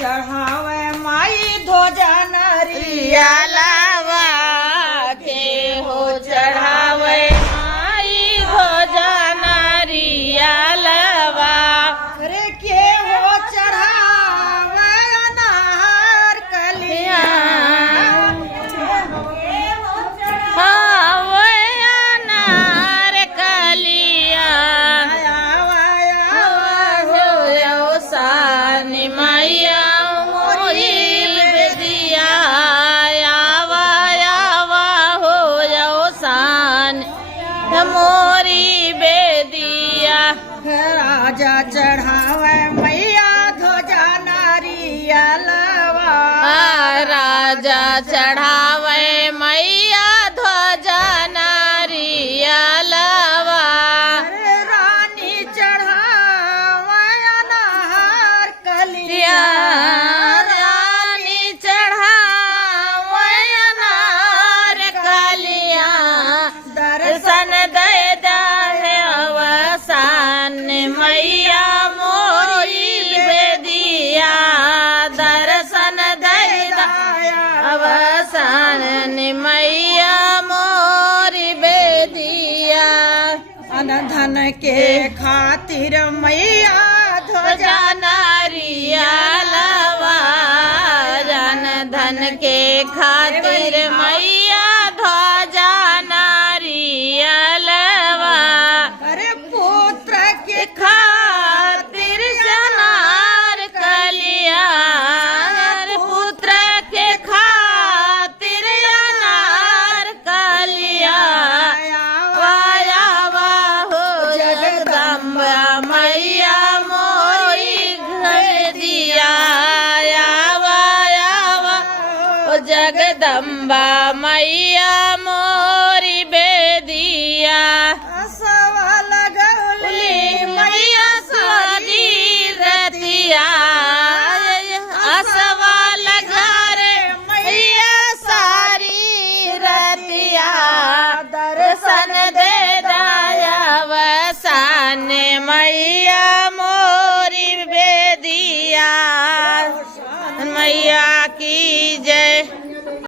चढ़ावे माई ध्वजा नरिया लावा के हो चढ़ावे माई ध्वजा नरिया लावा रे के हो चढ़ावे अनार कलिया अनार कलिया हो सानी मैया मोरी बेदिया राजा चढ़ावे मैया ध्वजा नारियलवा राजा चढ़ावे मैया ध्वजा नारियलवा रानी चढ़ावे अनार कलिया रानी चढ़ावे अनार कलिया दर्शन दे मैया मोरी बेदिया दर्शन दैदा अवसान मैया मोरी बेदिया धन के खातिर मैया ध्वजा नारियलवा जन धन के खातिर मैया ध्वजा नारियलवा अरे पुत्र के खातिर जनार कलिया पुत्र के खातिर अनार कलिया वायावा हो जगदम्बा मैया मोरी घर दिया वायावा हो जगदम्बा मैया मोरी बेदिया मैया सारी रतिया असवाल घर मैया सारी रतिया दर्शन दे दाया वसान मैया मोरी बेदिया मैया की जय।